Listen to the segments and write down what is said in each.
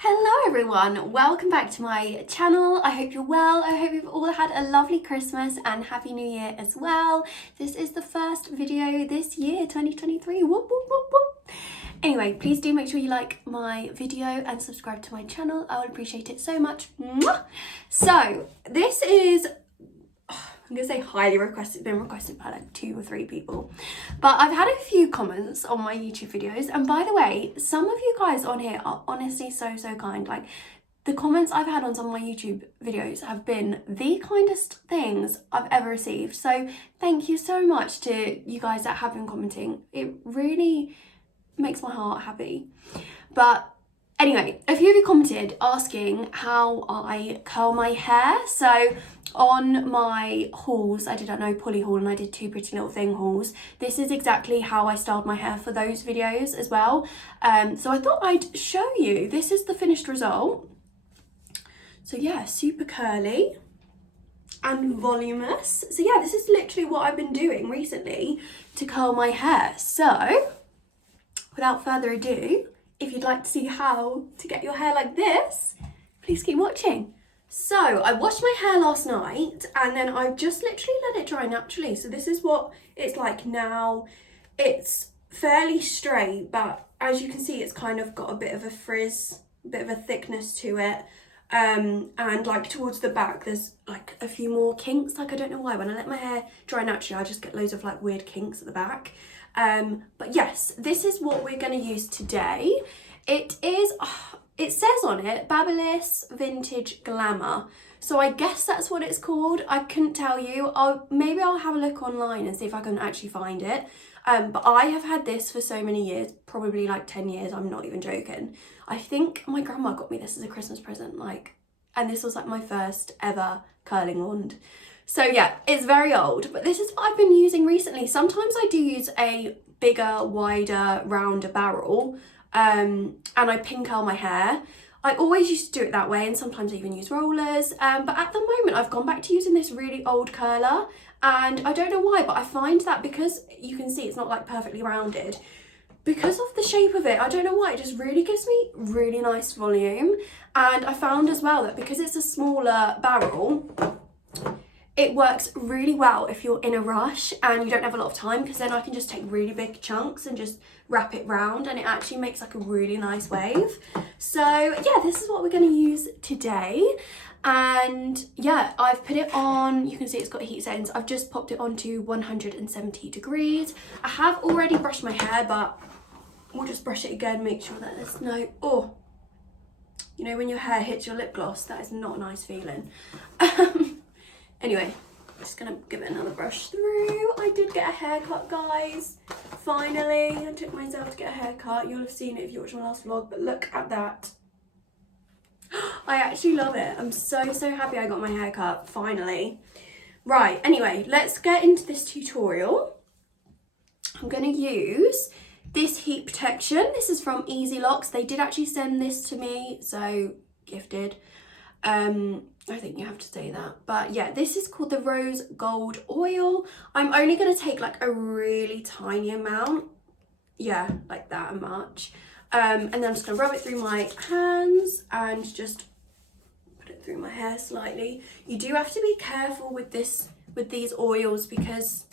Hello everyone, welcome back to my channel. I hope you're well. I hope you've all had a lovely Christmas and Happy New Year as well. This is the first video this year, 2023. Whoop, whoop, whoop, whoop. Anyway, please do make sure you like my video and subscribe to my channel. I would appreciate it so much. Mwah! So this is, I'm gonna say highly requested, been requested by like 2 or 3 people, but I've had a few comments on my YouTube videos, and by the way, some of you guys on here are honestly so kind. Like, the comments I've had on some of my YouTube videos have been the kindest things I've ever received, so thank you so much to you guys that have been commenting. It really makes my heart happy. But anyway, a few of you commented asking how I curl my hair. So on my hauls, I did a no poly haul and I did 2 Pretty Little Thing hauls. This is exactly how I styled my hair for those videos as well. So I thought I'd show you. This is the finished result. So yeah, super curly and voluminous. So yeah, this is literally what I've been doing recently to curl my hair. So without further ado, if you'd like to see how to get your hair like this, please keep watching. So I washed my hair last night and then I've just literally let it dry naturally. So this is what it's like now. It's fairly straight, but as you can see, it's kind of got a bit of a frizz, a bit of a thickness to it. And like towards the back, there's like a few more kinks. Like, I don't know why, when I let my hair dry naturally, I just get loads of like weird kinks at the back. But yes, this is what we're going to use today. It is, it says on it, Babyliss Vintage Glamour. So I guess that's what it's called. I couldn't tell you. Maybe I'll have a look online and see if I can actually find it. But I have had this for so many years, probably like 10 years, I'm not even joking. I think my grandma got me this as a Christmas present, and this was like my first ever curling wand. So yeah, it's very old, but this is what I've been using recently. Sometimes I do use a bigger, wider, rounder barrel, and I pin curl my hair. I always used to do it that way, and sometimes I even use rollers, but at the moment I've gone back to using this really old curler, and I don't know why, but I find that because you can see it's not like perfectly rounded, because of the shape of it, I don't know why, it just really gives me really nice volume. And I found as well that because it's a smaller barrel, it works really well if you're in a rush and you don't have a lot of time, because then I can just take really big chunks and just wrap it round, and it actually makes like a really nice wave. So yeah, this is what we're going to use today. And yeah, I've put it on, you can see it's got heat settings. I've just popped it on to 170 degrees. I have already brushed my hair, but we'll just brush it again, make sure that there's no, you know when your hair hits your lip gloss, that is not a nice feeling. Anyway, I'm just gonna give it another brush through. I did get a haircut, guys. Finally, I took myself to get a haircut. You'll have seen it if you watched my last vlog, but look at that. I actually love it. I'm so happy I got my haircut, finally. Right, anyway, let's get into this tutorial. I'm gonna use this heat protection. This is from Easy Locks. They did actually send this to me, so gifted. I think you have to say that, but yeah, this is called the Rose Gold Oil. I'm only going to take like a really tiny amount, yeah, like that much, and then I'm just going to rub it through my hands and just put it through my hair slightly. You do have to be careful with these oils, because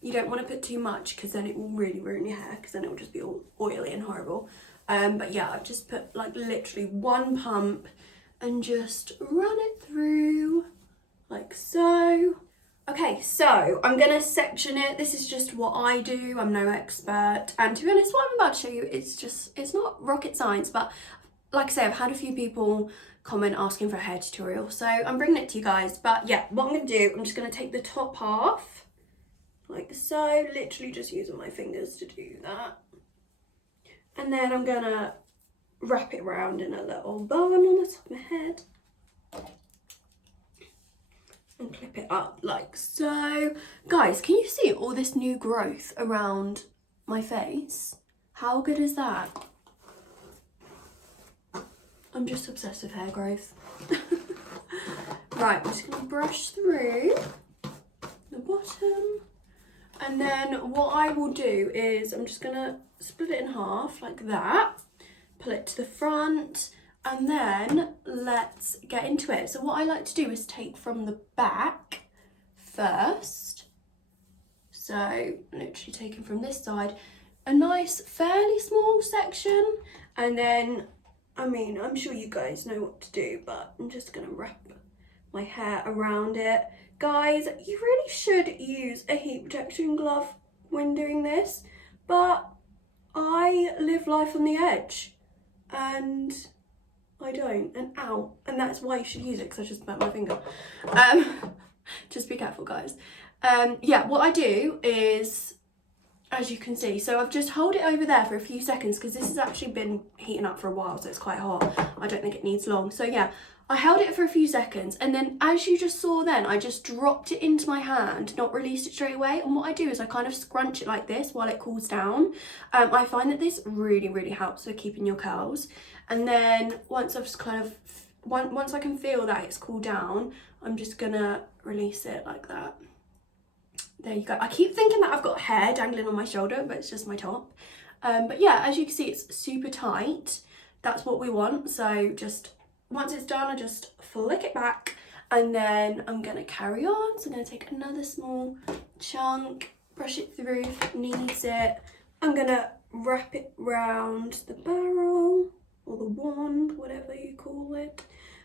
you don't want to put too much, because then it will really ruin your hair, because then it will just be all oily and horrible. But yeah, I've just put like literally 1 pump and just run it through like so. Okay, so I'm gonna section it. This is just what I do. I'm no expert, and to be honest, what I'm about to show you, it's not rocket science, but like I say, I've had a few people comment asking for a hair tutorial, so I'm bringing it to you guys. But yeah, what I'm gonna do, I'm just gonna take the top half like so, literally just using my fingers to do that, and then I'm gonna wrap it around in a little bun on the top of my head and clip it up like so. Guys, can you see all this new growth around my face? How good is that? I'm just obsessed with hair growth. Right, I'm just gonna brush through the bottom, and then what I will do is I'm just gonna split it in half like that, pull it to the front, And then let's get into it. So what I like to do is take from the back first. So literally taking from this side, a nice fairly small section, and then, I mean, I'm sure you guys know what to do, but I'm just gonna wrap my hair around it. Guys, you really should use a heat protection glove when doing this, but I live life on the edge and I don't, and ow, and that's why you should use it, because I just burnt my finger. Just be careful, guys. Yeah, what I do is, as you can see, so I've just held it over there for a few seconds because this has actually been heating up for a while, so it's quite hot. I don't think it needs long. So yeah, I held it for a few seconds, and then as you just saw then, I just dropped it into my hand, not released it straight away. And what I do is I kind of scrunch it like this while it cools down. I find that this really, really helps with keeping your curls. And then once I've just kind of, once I can feel that it's cooled down, I'm just gonna release it like that. There you go. I keep thinking that I've got hair dangling on my shoulder, but it's just my top. But yeah, as you can see, it's super tight. That's what we want. So just once it's done, I just flick it back, and then I'm gonna carry on. So I'm gonna take another small chunk, brush it through if it needs it. I'm gonna wrap it round the barrel or the wand, whatever you call it.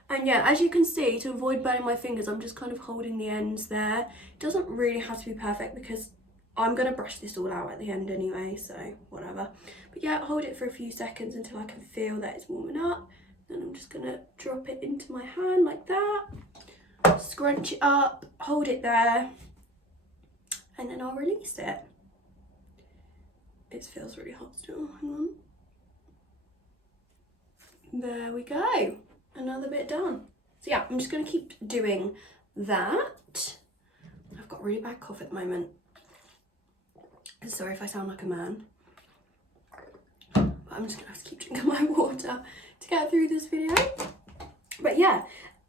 And yeah, as you can see, to avoid burning my fingers, I'm just kind of holding the ends there. It doesn't really have to be perfect because I'm going to brush this all out at the end anyway, so whatever. But yeah, hold it for a few seconds until I can feel that it's warming up. Then I'm just going to drop it into my hand like that. Scrunch it up, hold it there, and then I'll release it. It feels really hot still, hang on. There we go. Another bit done. So yeah, I'm just going to keep doing that. I've got a really bad cough at the moment. Sorry if I sound like a man. But I'm just going to have to keep drinking my water to get through this video. But yeah,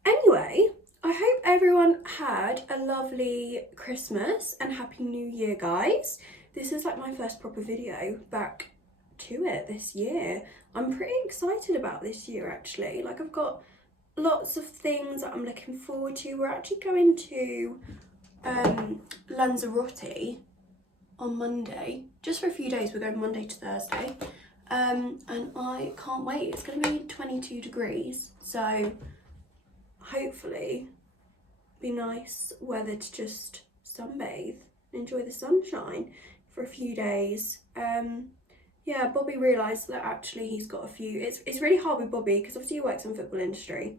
anyway, I hope everyone had a lovely Christmas and Happy New Year, guys. This is like my first proper video back to it this year. I'm pretty excited about this year actually. Like, I've got lots of things that I'm looking forward to. We're actually going to Lanzarote on Monday, just for a few days. We're going Monday to Thursday, and I can't wait. It's going to be 22 degrees, so hopefully be nice weather to just sunbathe and enjoy the sunshine for a few days. Yeah, Bobby realised that actually he's got a few, it's really hard with Bobby because obviously he works in the football industry.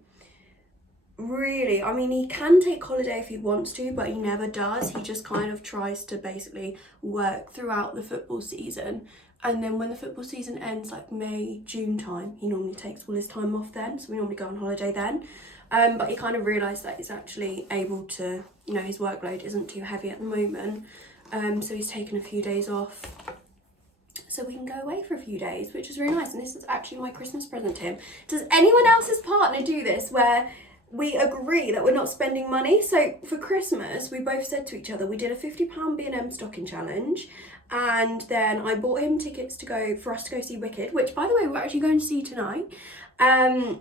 Really, I mean, he can take holiday if he wants to, but he never does. He just kind of tries to basically work throughout the football season. And then when the football season ends, like May, June time, he normally takes all his time off then. So we normally go on holiday then. But he kind of realised that he's actually able to, you know, his workload isn't too heavy at the moment. So he's taken a few days off, so we can go away for a few days, which is really nice. And this is actually my Christmas present to him. Does anyone else's partner do this, where we agree that we're not spending money? So for Christmas, we both said to each other, we did a £50 B&M stocking challenge, and then I bought him tickets for us to go see Wicked, which, by the way, we're actually going to see tonight. And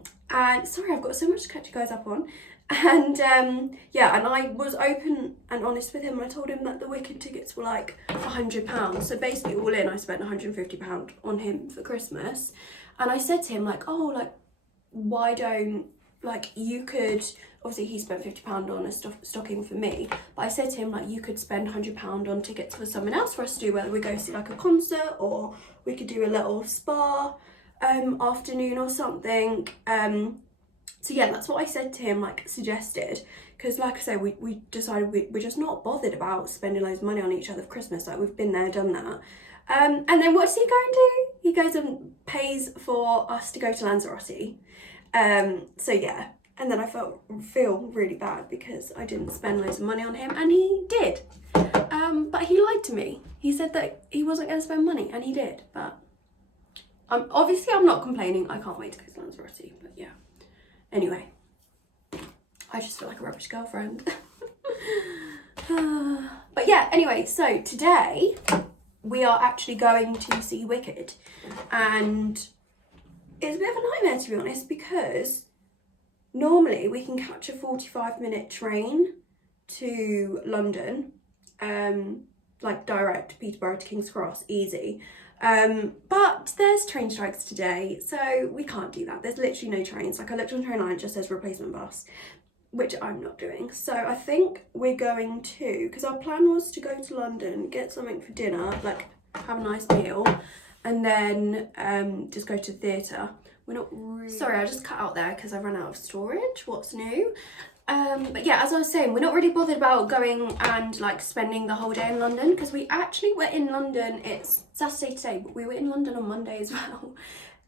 sorry, I've got so much to catch you guys up on. And yeah, and I was open and honest with him. I told him that the Wicked tickets were like £100. So basically all in, I spent £150 on him for Christmas. And I said to him, like, oh, like, why don't, like, you could, obviously he spent £50 on a stocking for me, but I said to him, like, you could spend £100 on tickets for someone else for us to do, whether we go see like a concert or we could do a little spa afternoon or something. So yeah, that's what I said to him, like, suggested, because like I say, we decided we're just not bothered about spending loads of money on each other for Christmas. Like, we've been there, done that. And then what's he going to do? He goes and pays for us to go to Lanzarote. So yeah, and then I feel really bad because I didn't spend loads of money on him, and he did. But he lied to me. He said that he wasn't going to spend money, and he did. But obviously I'm not complaining. I can't wait to go to Lanzarote, but yeah. Anyway, I just feel like a rubbish girlfriend. But yeah, anyway, so today we are actually going to see Wicked, and it's a bit of a nightmare, to be honest, because normally we can catch a 45-minute train to London, like direct Peterborough to King's Cross, easy. But there's train strikes today, so we can't do that. There's literally no trains. Like, I looked on Trainline, it just says replacement bus, which I'm not doing. So I think we're going to, because our plan was to go to London, get something for dinner, like have a nice meal, and then just go to the theatre. We're not really... Sorry, I just cut out there because I ran out of storage. What's new? But yeah, as I was saying, we're not really bothered about going and like spending the whole day in London, because we actually were in London. It's Saturday today, but we were in London on Monday as well.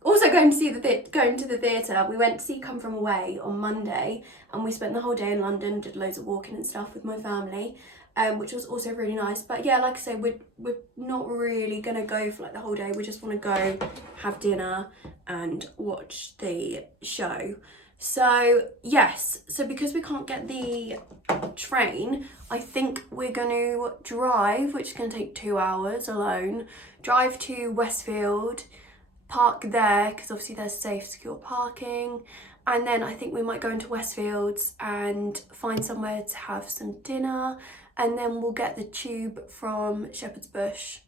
Also going to see going to the theatre. We went to see Come From Away on Monday, and we spent the whole day in London, did loads of walking and stuff with my family, which was also really nice. But yeah, like I say, we're not really gonna go for like the whole day. We just want to go have dinner and watch the show. So yes, so because we can't get the train, I think we're going to drive, which is going to take 2 hours alone, drive to Westfield, park there, because obviously there's safe, secure parking, and then I think we might go into Westfields and find somewhere to have some dinner, and then we'll get the tube from Shepherd's Bush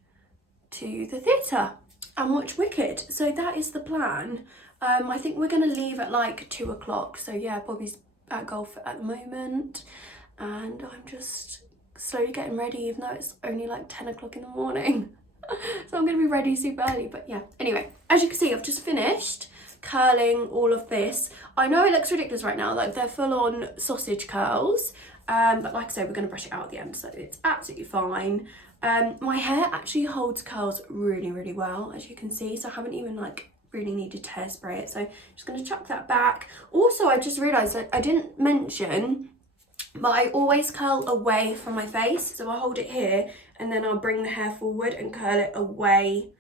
to the theatre and watch Wicked. So that is the plan. I think we're going to leave at like 2 o'clock. So yeah, Bobby's at golf at the moment, and I'm just slowly getting ready, even though it's only like 10 o'clock in the morning. So I'm going to be ready super early. But yeah, anyway, as you can see, I've just finished curling all of this. I know it looks ridiculous right now, like they're full on sausage curls, but like I said, we're going to brush it out at the end, so it's absolutely fine. My hair actually holds curls really well, as you can see, so I haven't even like really needed to hairspray it, so I'm just going to chuck that back. Also, I just realised that I didn't mention, but I always curl away from my face, so I hold it here and then I'll bring the hair forward and curl it away,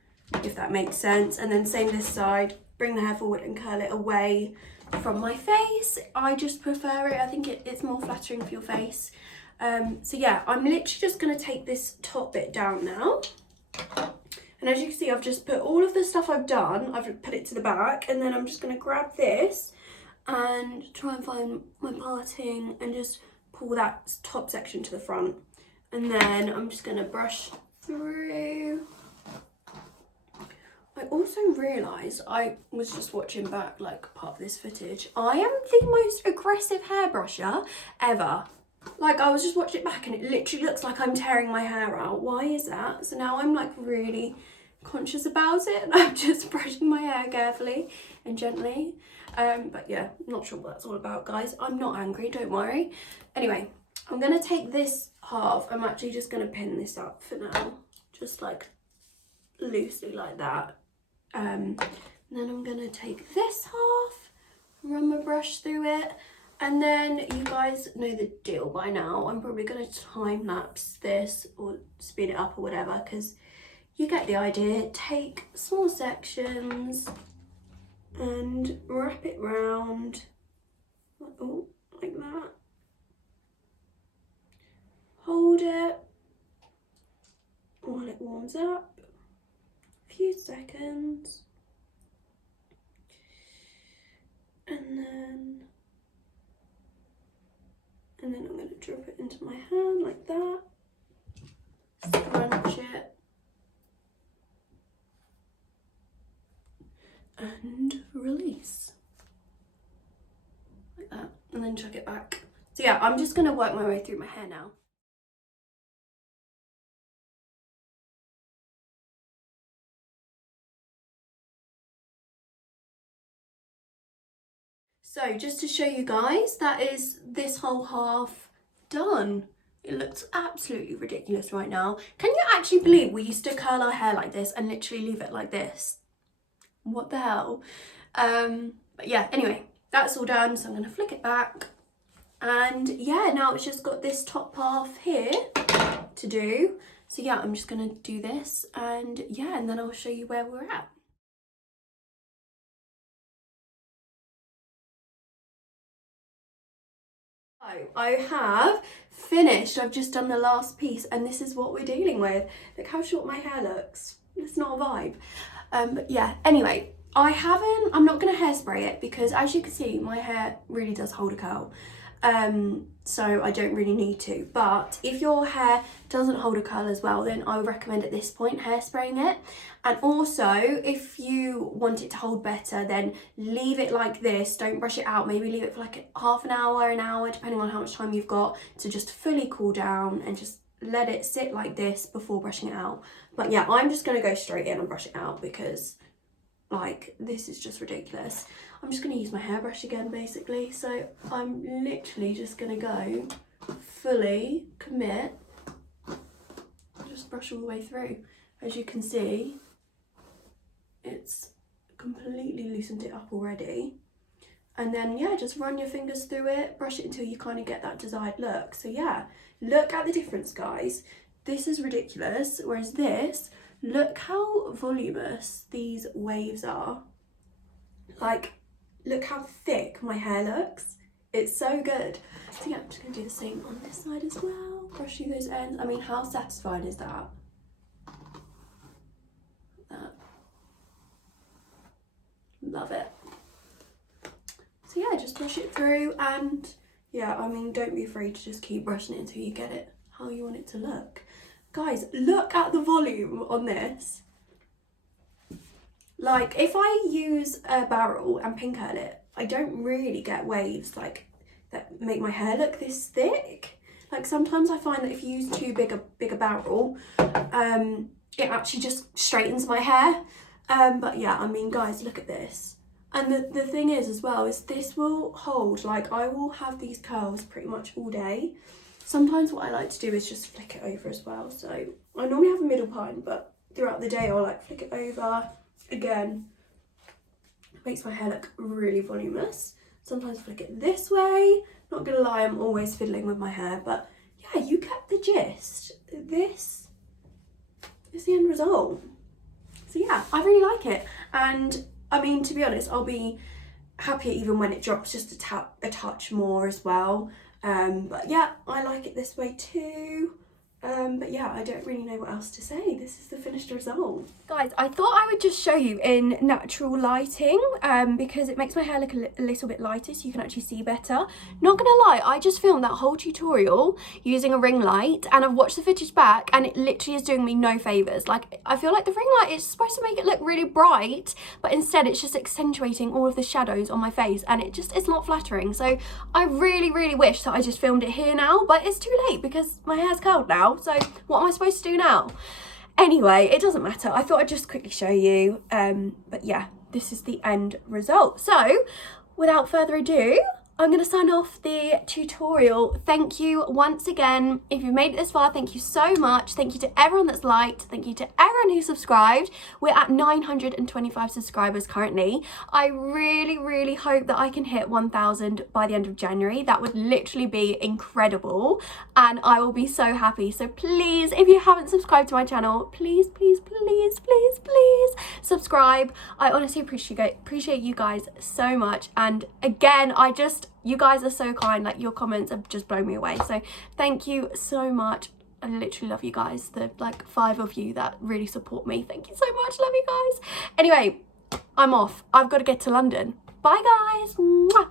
if that makes sense. And then same this side, bring the hair forward and curl it away from my face. I just prefer it. I think it's more flattering for your face. So yeah, I'm literally just going to take this top bit down now. And as you can see, I've just put all of the stuff I've done, I've put it to the back, and then I'm just going to grab this and try and find my parting and just pull that top section to the front. And then I'm just going to brush through. I also realised, I was just watching back like part of this footage, I am the most aggressive hairbrusher ever. Like, I was just watching it back and it literally looks like I'm tearing my hair out. Why is that? So now I'm like really conscious about it, and I'm just brushing my hair carefully and gently. But yeah, I'm not sure what that's all about, guys. I'm not angry, don't worry. Anyway, I'm going to take this half. I'm actually just going to pin this up for now, just like loosely like that. And then I'm going to take this half, run my brush through it, and then you guys know the deal by now. I'm probably going to time lapse this or speed it up or whatever, because you get the idea. Take small sections and wrap it round, like that. Hold it while it warms up, a few seconds, and then I'm going to drop it into my hand like that, scrunch it, and release like that, and then chuck it back. So yeah, I'm just going to work my way through my hair now. So just to show you guys, that is this whole half done. It looks absolutely ridiculous right now. Can you actually believe we used to curl our hair like this and literally leave it like this? What the hell? But yeah, anyway, that's all done, so I'm going to flick it back. And yeah, now it's just got this top half here to do. So yeah, I'm just going to do this, and yeah, and then I'll show you where we're at. So I have finished. I've just done the last piece, and this is what we're dealing with. Look how short my hair looks. It's not a vibe. But yeah, anyway, I'm not going to hairspray it because as you can see, my hair really does hold a curl. So I don't really need to, but if your hair doesn't hold a curl as well, then I would recommend at this point hairspraying it. And also if you want it to hold better, then leave it like this, don't brush it out, maybe leave it for like half an hour, depending on how much time you've got to just fully cool down, and just let it sit like this before brushing it out. But yeah, I'm just going to go straight in and brush it out because like this is just ridiculous. I'm just going to use my hairbrush again basically, so I'm literally just going to go fully commit, just brush all the way through. As you can see, it's completely loosened it up already. And then yeah, just run your fingers through it, brush it until you kind of get that desired look. So yeah, look at the difference, guys. This is ridiculous, whereas this, look how voluminous these waves are. Like, look how thick my hair looks. It's so good. So yeah, I'm just going to do the same on this side as well. Brush through those ends. I mean, how satisfying is that? Love it. So yeah, just brush it through, and yeah, I mean, don't be afraid to just keep brushing it until you get it how you want it to look. Guys, look at the volume on this. Like, if I use a barrel and pin curl it, I don't really get waves like that make my hair look this thick. Like, sometimes I find that if you use too big a barrel, it actually just straightens my hair. But yeah, I mean, guys, look at this. And the thing is as well, is this will hold, like I will have these curls pretty much all day. Sometimes what I like to do is just flick it over as well. So I normally have a middle part, but throughout the day I'll like flick it over. Again, it makes my hair look really voluminous. Sometimes I flick it this way. Not gonna lie, I'm always fiddling with my hair, but yeah, you get the gist. This is the end result. So yeah, I really like it. And I mean, to be honest, I'll be happier even when it drops just a touch more as well. But yeah, I like it this way too. But yeah, I don't really know what else to say. This is the finished result. Guys, I thought I would just show you in natural lighting because it makes my hair look a little bit lighter so you can actually see better. Not gonna lie, I just filmed that whole tutorial using a ring light and I've watched the footage back and it literally is doing me no favours. Like, I feel like the ring light is supposed to make it look really bright, but instead it's just accentuating all of the shadows on my face and it's not flattering. So I really, really wish that I just filmed it here now, but it's too late because my hair's curled now. So what am I supposed to do now? Anyway, it doesn't matter. I thought I'd just quickly show you. But yeah, this is the end result. So without further ado, I'm going to sign off the tutorial. Thank you once again. If you've made it this far, thank you so much. Thank you to everyone that's liked. Thank you to everyone who subscribed. We're at 925 subscribers currently. I really, really hope that I can hit 1,000 by the end of January. That would literally be incredible. And I will be so happy. So please, if you haven't subscribed to my channel, please, please, please, please, please subscribe. I honestly appreciate you guys so much. And again, you guys are so kind. Like, your comments have just blown me away. So thank you so much. I literally love you guys. The like 5 of you that really support me. Thank you so much. Love you guys. Anyway, I'm off. I've got to get to London. Bye guys. Mwah.